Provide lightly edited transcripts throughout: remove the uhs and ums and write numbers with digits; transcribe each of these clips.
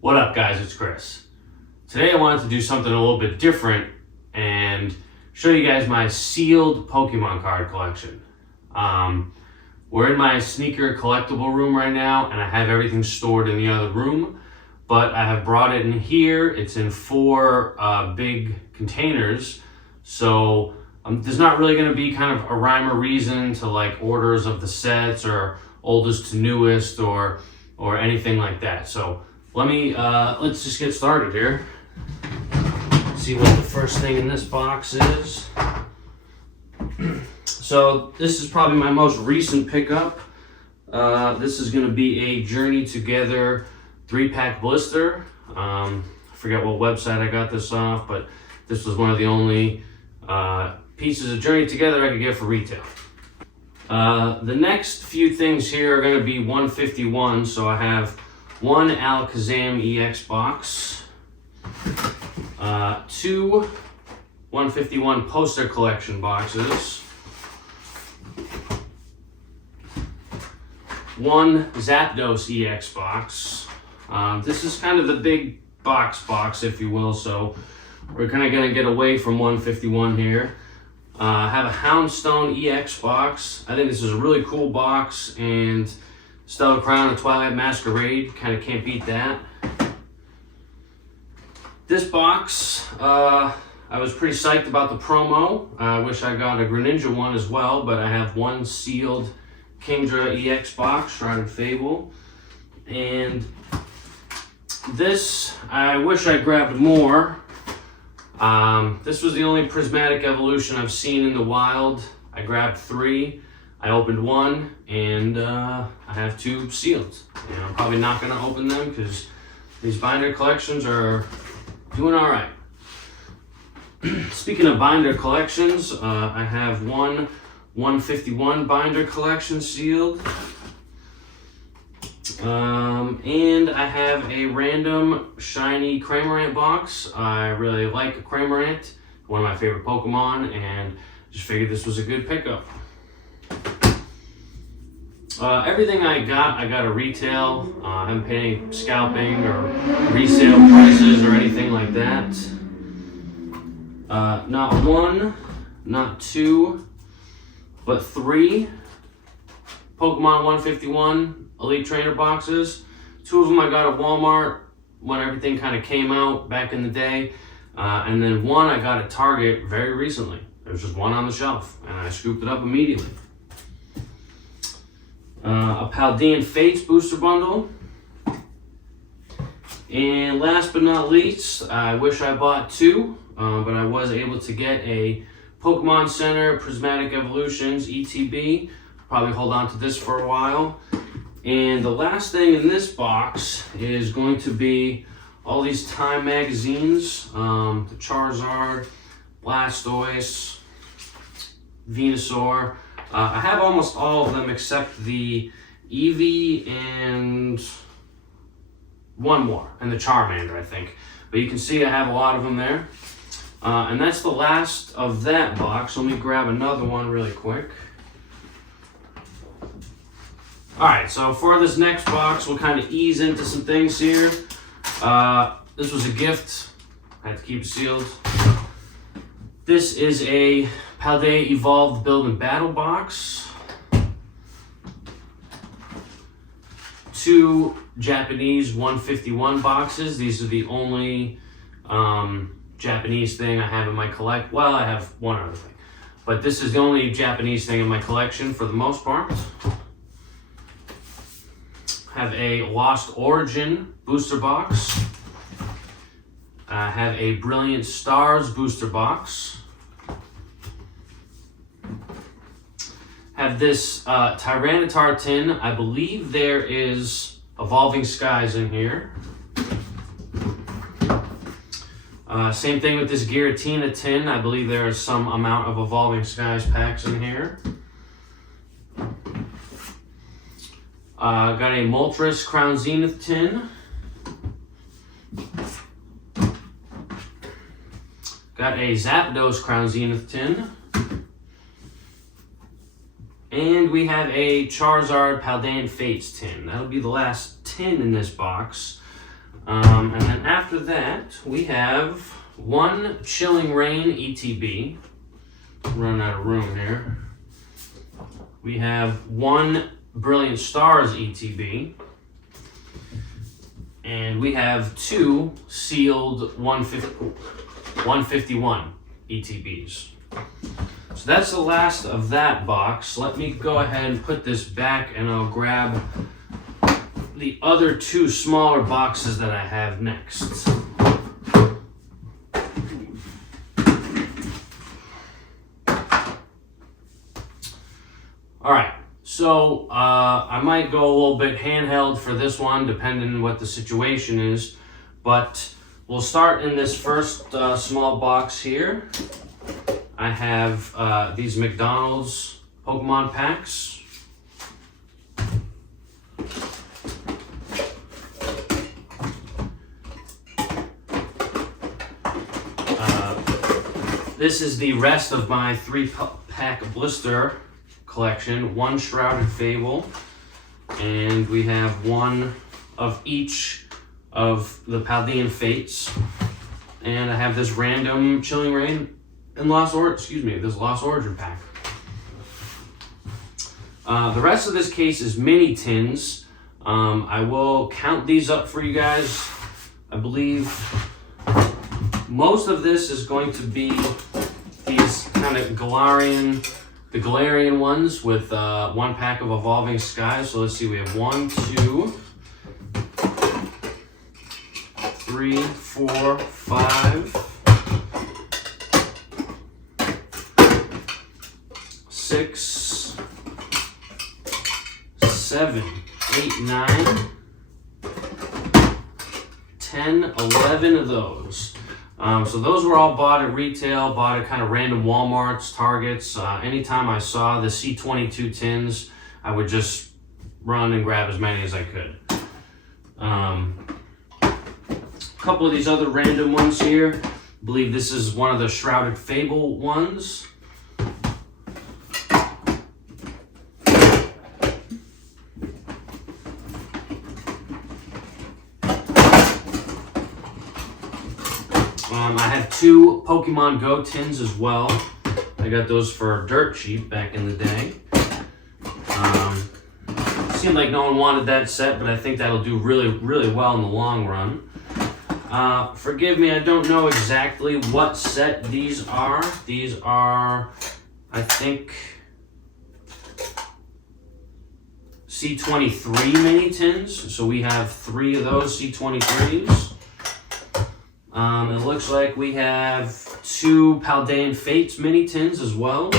What up, guys? It's Chris. Today I wanted to do something a little bit different and show you guys my sealed Pokemon card collection. We're in my sneaker collectible room right now, and I have everything stored in the other room, but I have brought it in here. It's in 4 big containers, so there's not really going to be kind of a rhyme or reason to like orders of the sets or oldest to newest or anything like that. So let's just get started here. See what the first thing in this box is. So this is probably my most recent pickup. This is going to be a Journey Together 3-pack blister. I forget what website I got this off, but this was one of the only pieces of Journey Together I could get for retail. The next few things here are going to be 151. So I have one Alakazam EX box, 2 151 poster collection boxes, 1 Zapdos EX box. This is kind of the big box, if you will, so we're kind of going to get away from 151 here. I have a Houndstone EX box. I think this is a really cool box, and Stellar Crown and Twilight Masquerade, kind of can't beat that. This box, I was pretty psyched about the promo. I wish I got a Greninja one as well, but I have 1 sealed Kingdra EX box, Shrouded Fable. And this, I wish I grabbed more. This was the only Prismatic Evolution I've seen in the wild. I grabbed 3. I opened 1, and I have 2 sealed. And I'm probably not going to open them because these binder collections are doing all right. Speaking of binder collections, I have 1 151 binder collection sealed. And I have a random shiny Cramorant box. I really like Cramorant, one of my favorite Pokemon, and just figured this was a good pickup. Everything I got at retail. I haven't paid any scalping or resale prices or anything like that. Not 1, not 2, but 3 Pokemon 151 Elite Trainer boxes. 2 of them I got at Walmart when everything kind of came out back in the day. And then 1 I got at Target very recently. There was just 1 on the shelf, and I scooped it up immediately. A Paldean Fates booster bundle. And last but not least, I wish I bought 2, but I was able to get a Pokemon Center Prismatic Evolutions ETB. Probably hold on to this for a while. And the last thing in this box is going to be all these Time magazines. The Charizard, Blastoise, Venusaur. I have almost all of them except the Eevee and 1 more, and the Charmander, I think. But you can see I have a lot of them there. And that's the last of that box. Let me grab another one really quick. Alright, so for this next box, we'll kind of ease into some things here. This was a gift. I had to keep it sealed. This is a Paldea Evolved Build and Battle box. 2 Japanese 151 boxes. These are the only Japanese thing I have in my collect. Well, I have one other thing, but this is the only Japanese thing in my collection for the most part. Have a Lost Origin booster box. I have a Brilliant Stars booster box. Have this Tyranitar tin. I believe there is Evolving Skies in here. Same thing with this Giratina tin. I believe there is some amount of Evolving Skies packs in here. Got a Moltres Crown Zenith tin. Got a Zapdos Crown Zenith tin. And we have a Charizard Paldean Fates tin. That'll be the last tin in this box. And then after that, we have one Chilling Reign ETB. Running out of room here. We have one Brilliant Stars ETB. And we have two sealed 151 ETBs. So that's the last of that box. Let me go ahead and put this back and I'll grab the other two smaller boxes that I have next. All right, so I might go a little bit handheld for this one, depending on what the situation is, but we'll start in this first small box here. I have these McDonald's Pokemon packs. This is the rest of my 3-pack blister collection. One Shrouded Fable, and we have one of each of the Paldean Fates. And I have this random Chilling Reign and Lost Origin pack. The rest of this case is mini tins. I will count these up for you guys. I believe most of this is going to be these kind of Galarian ones with one pack of Evolving Skies. So let's see, we have 1, 2, 3, 4, 5, 6, 7, 8, 9, 10, 11 of those. So those were all bought at retail, bought at kind of random Walmarts, Targets. Anytime I saw the C22 tins, I would just run and grab as many as I could. A couple of these other random ones here. I believe this is one of the Shrouded Fable ones. I have two Pokemon Go tins as well. I got those for dirt cheap back in the day. Seemed like no one wanted that set, but I think that'll do really, really well in the long run. Forgive me, I don't know exactly what set these are. These are, I think, C23 mini tins. So we have 3 of those C23s. It looks like we have 2 Paldean Fates mini tins as well.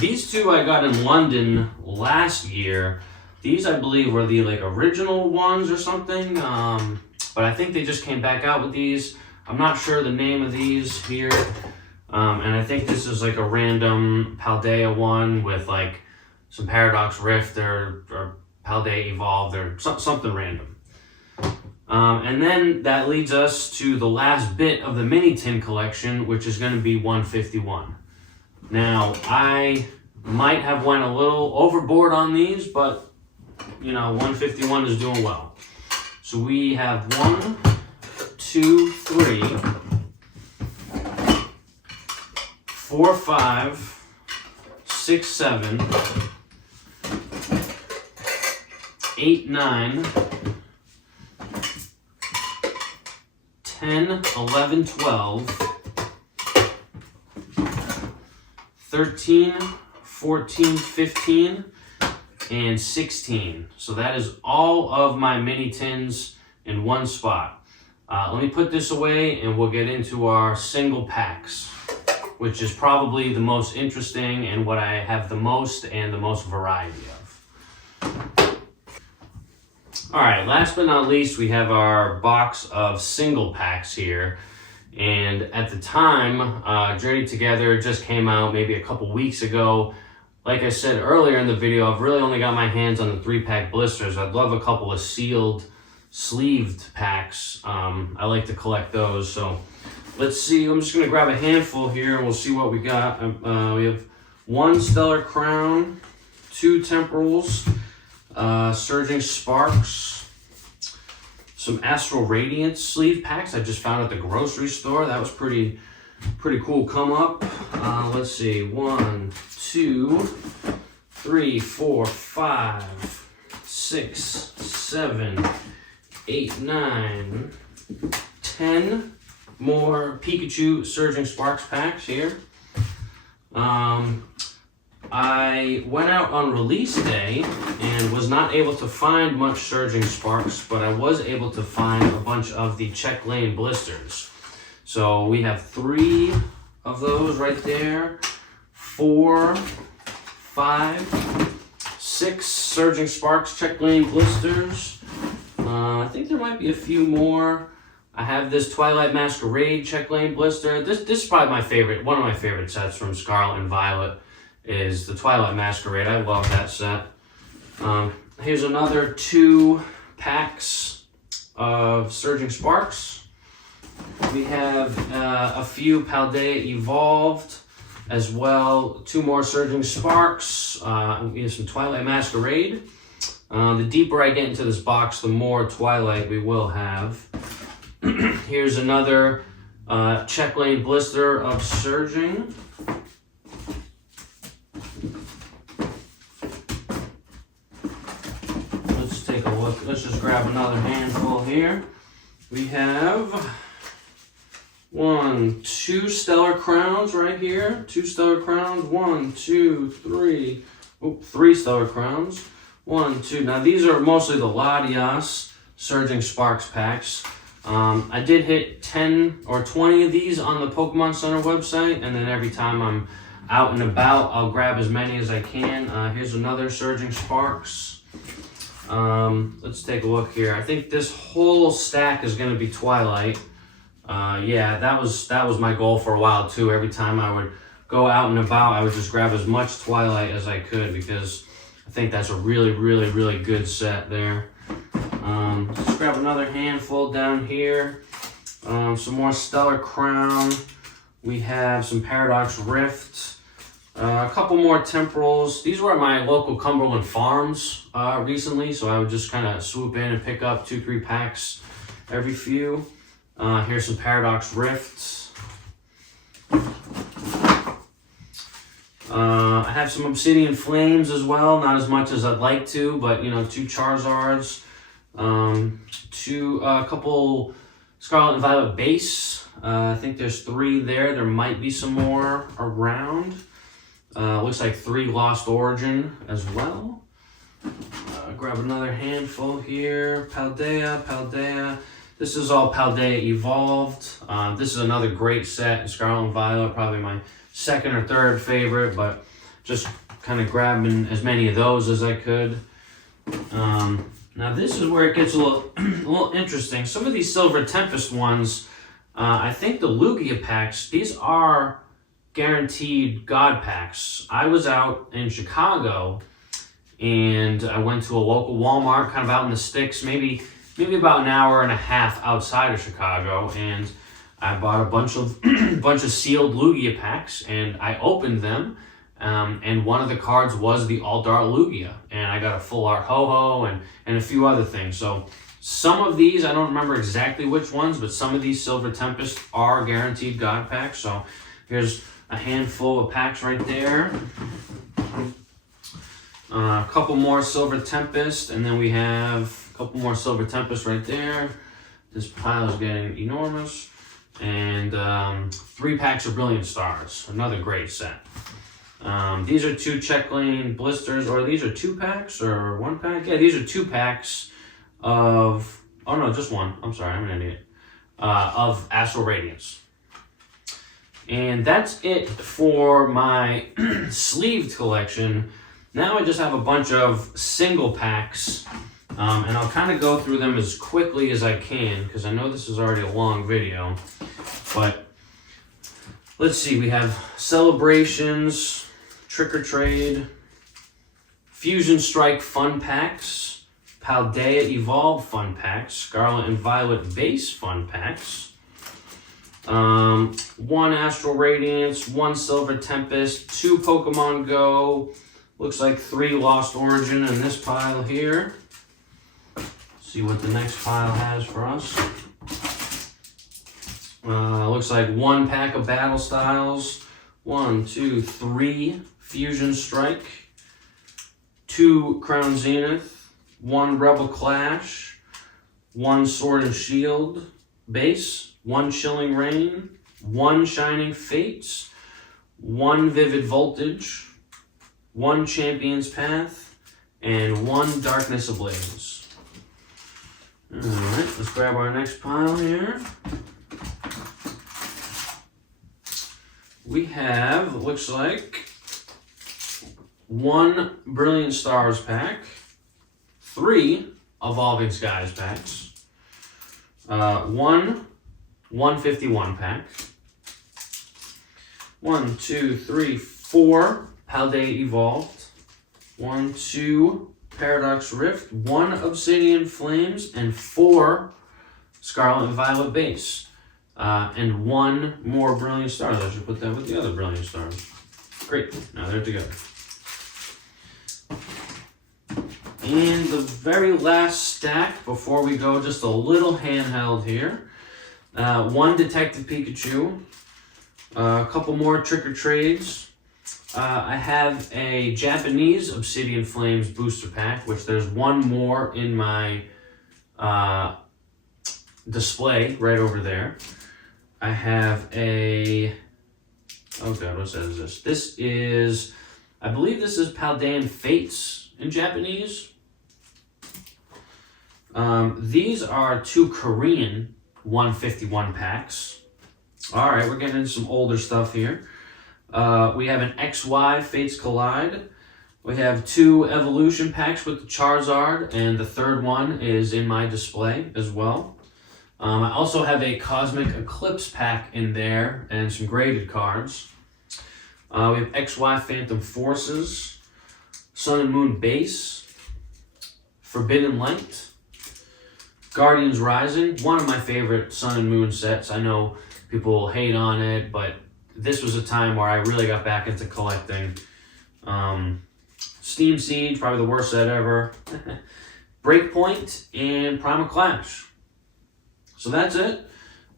These two I got in London last year. These, I believe, were the original ones or something. But I think they just came back out with these. I'm not sure the name of these here. And I think this is a random Paldea one with some Paradox Rift or Paldea Evolved or something random. And then that leads us to the last bit of the mini tin collection, which is going to be 151. Now, I might have went a little overboard on these, but 151 is doing well. So we have 1, 2, 3, 4, 5, 6, 7, 8, 9, 10, 11, 12, 13, 14, 15, and 16. So that is all of my mini tins in one spot. Let me put this away and we'll get into our single packs, which is probably the most interesting and what I have the most and the most variety of. All right, last but not least, we have our box of single packs here. And at the time, Journey Together just came out maybe a couple weeks ago. Like I said earlier in the video, I've really only got my hands on the 3-pack blisters. I'd love a couple of sealed, sleeved packs. I like to collect those. So let's see, I'm just gonna grab a handful here and we'll see what we got. We have 1 Stellar Crown, 2 Temporals, Surging Sparks, some Astral Radiance sleeve packs I just found at the grocery store. That was pretty cool come up. Let's see, 1, 2, 3, 4, 5, 6, 7, 8, 9, 10 more Pikachu Surging Sparks packs here. I went out on release day and was not able to find much Surging Sparks, but I was able to find a bunch of the Check Lane blisters. So we have 3 of those right there, 4, 5, 6 Surging Sparks Check Lane blisters. I think there might be a few more. I have this Twilight Masquerade Check Lane blister. This is probably my favorite, one of my favorite sets from Scarlet and Violet is the Twilight Masquerade. I love that set. Here's another 2 packs of Surging Sparks. We have a few Paldea Evolved as well. 2 more Surging Sparks. We have some Twilight Masquerade. The deeper I get into this box, the more Twilight we will have. Here's another Check Lane blister of Surging. Let's take a look. Let's just grab another handful here. We have 1, 2 Stellar Crowns right here. 2 Stellar Crowns. 1, 2, 3. 3 Stellar Crowns. 1, 2. Now these are mostly the Latias Surging Sparks packs. I did hit 10 or 20 of these on the Pokemon Center website, and then every time I'm out and about, I'll grab as many as I can. Here's another Surging Sparks. Let's take a look here. I think this whole stack is going to be Twilight. Yeah, that was my goal for a while too. Every time I would go out and about, I would just grab as much Twilight as I could because I think that's a really good set there. Let's grab another handful down here. Some more Stellar Crown. We have some Paradox Rift. A couple more Temporals. These were at my local Cumberland Farms recently, so I would just kind of swoop in and pick up 2-3 packs every few. Here's some Paradox Rifts. I have some Obsidian Flames as well, not as much as I'd like to, but you know, 2 Charizards, a couple Scarlet and Violet base. I think there's 3 there. There might be some more around. Looks like 3 Lost Origin as well. Grab another handful here. Paldea. This is all Paldea Evolved. This is another great set in Scarlet and Violet, probably my 2nd or 3rd favorite, but just kind of grabbing as many of those as I could. Now this is where it gets a little interesting. Some of these Silver Tempest ones, I think the Lugia packs, these are guaranteed God packs. I was out in Chicago and I went to a local Walmart kind of out in the sticks, maybe about an hour and a half outside of Chicago, and I bought a bunch of sealed Lugia packs, and I opened them, and one of the cards was the Alt Art Lugia, and I got a full art Ho-Oh and a few other things. So some of these, I don't remember exactly which ones, but some of these Silver Tempest are guaranteed God packs. So here's a handful of packs right there. A couple more Silver Tempest, and then we have a couple more Silver Tempest right there. This pile is getting enormous. And 3 packs of Brilliant Stars, another great set. These are 2 Check Lane blisters, or these are 2 packs or 1 pack? Yeah, these are 2 packs of, oh no, just 1. I'm sorry, I'm an idiot. Of Astral Radiance. And that's it for my sleeved collection. Now I just have a bunch of single packs, and I'll kind of go through them as quickly as I can because I know this is already a long video. But let's see, we have Celebrations, Trick or Trade, Fusion Strike Fun Packs, Paldea Evolve Fun Packs, Scarlet and Violet Base Fun Packs, 1 Astral Radiance, 1 Silver Tempest, 2 Pokemon Go, Looks like 3 Lost Origin in this pile here. See what the next pile has for us. Looks like 1 pack of Battle Styles. 1, 2, 3 Fusion Strike. 2 Crown Zenith. 1 Rebel Clash. 1 Sword and Shield base. 1 Chilling Reign. 1 Shining Fates. 1 Vivid Voltage. 1 Champion's Path. And 1 Darkness Ablaze. Alright, let's grab our next pile here. We have, looks like, 1 Brilliant Stars pack, 3 Evolving Skies packs, 1 151 pack, 1, 2, 3, 4 Paldea Evolved, 1, 2 Paradox Rift, 1 Obsidian Flames, and 4 Scarlet and Violet base. And 1 more Brilliant Stars. I should put that with the other Brilliant Stars. Great, now they're together. And the very last stack before we go, just a little handheld here. 1 Detective Pikachu, a couple more Trick or Trades. I have a Japanese Obsidian Flames booster pack, which there's 1 more in my display right over there. I have a, oh god, what is this? This is, I believe this is Paldean Fates in Japanese. These are 2 Korean 151 packs. All right, we're getting into some older stuff here. We have an XY Fates Collide. We have 2 Evolution packs with the Charizard, and the 3rd one is in my display as well. I also have a Cosmic Eclipse pack in there and some graded cards. We have XY Phantom Forces, Sun and Moon Base, Forbidden Light, Guardians Rising, one of my favorite Sun and Moon sets. I know people hate on it, but this was a time where I really got back into collecting. Steam Siege, probably the worst set ever. Breakpoint and Primal Clash. So that's it.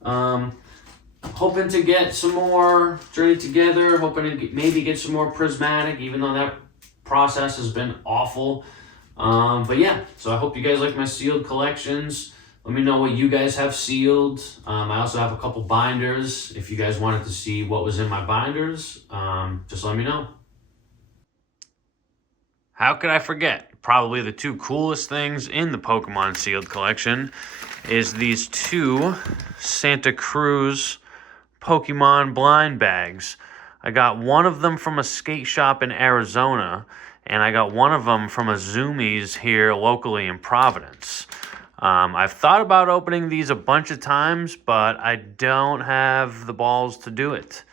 Hoping to get some more Journey Together. Hoping to maybe get some more Prismatic, even though that process has been awful. But yeah, so I hope you guys like my sealed collections. Let me know what you guys have sealed. I also have a couple binders. If you guys wanted to see what was in my binders, just let me know. How could I forget? Probably the 2 coolest things in the Pokemon sealed collection is these 2 Santa Cruz Pokemon blind bags. I got one of them from a skate shop in Arizona, and I got one of them from a Zoomies here locally in Providence. I've thought about opening these a bunch of times, but I don't have the balls to do it.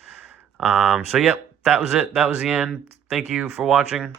So yep, that was it. That was the end. Thank you for watching.